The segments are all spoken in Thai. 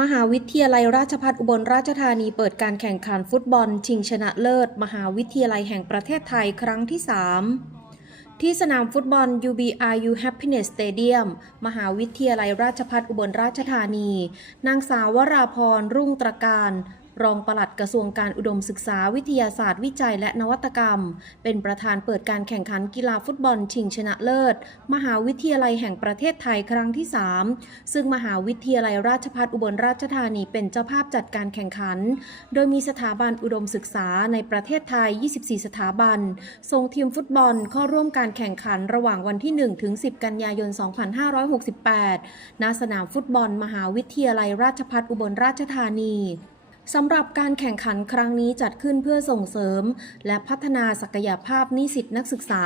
มหาวิทยาลัยราชภัฏอุบลราชธานีเปิดการแข่งขันฟุตบอล ชิงชนะเลิศ มหาวิทยาลัยแห่งประเทศไทยครั้งที่ 3 ที่สนามฟุตบอล UBRU Happiness Stadium มหาวิทยาลัยราชภัฏอุบลราชธานี นางสาววราพรรุ่งตระการ รองปลัดกระทรวงการอุดมศึกษาวิทยาศาสตร์วิจัยและนวัตกรรม เป็นประธานเปิดการแข่งขันกีฬาฟุตบอลชิงชนะเลิศ มหาวิทยาลัยแห่งประเทศไทยครั้งที่ 3 ซึ่งมหาวิทยาลัยราชภัฏอุบลราชธานีเป็นเจ้าภาพจัดการแข่งขัน โดยมีสถาบันอุดมศึกษาในประเทศไทย 24 สถาบัน ส่งทีมฟุตบอลเข้าร่วมการแข่งขันระหว่างวันที่ 1 ถึง 10 กันยายน 2568 ณ สนามฟุตบอลมหาวิทยาลัยราชภัฏอุบลราชธานี สำหรับการแข่งขันครั้งนี้จัดขึ้นเพื่อส่งเสริม และพัฒนาศักยภาพนิสิตนักศึกษา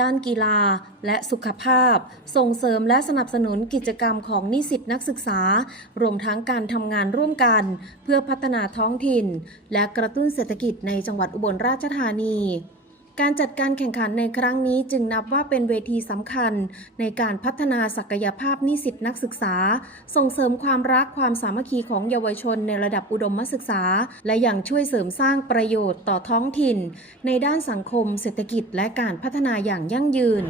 ด้านกีฬา และสุขภาพ ส่งเสริมและสนับสนุนกิจกรรมของนิสิตนักศึกษา รวมทั้งการทำงานร่วมกัน เพื่อพัฒนาท้องถิ่น และกระตุ้นเศรษฐกิจในจังหวัดอุบลราชธานี การจัดการแข่งขันในครั้งนี้จึงนับว่าเป็นเวทีสำคัญ ในการพัฒนาศักยภาพนิสิตนักศึกษา ส่งเสริมความรักความสามัคคีของเยาวชนในระดับอุดมศึกษา และยังช่วยเสริมสร้างประโยชน์ต่อท้องถิ่น ในด้านสังคม เศรษฐกิจ และการพัฒนาอย่างยั่งยืน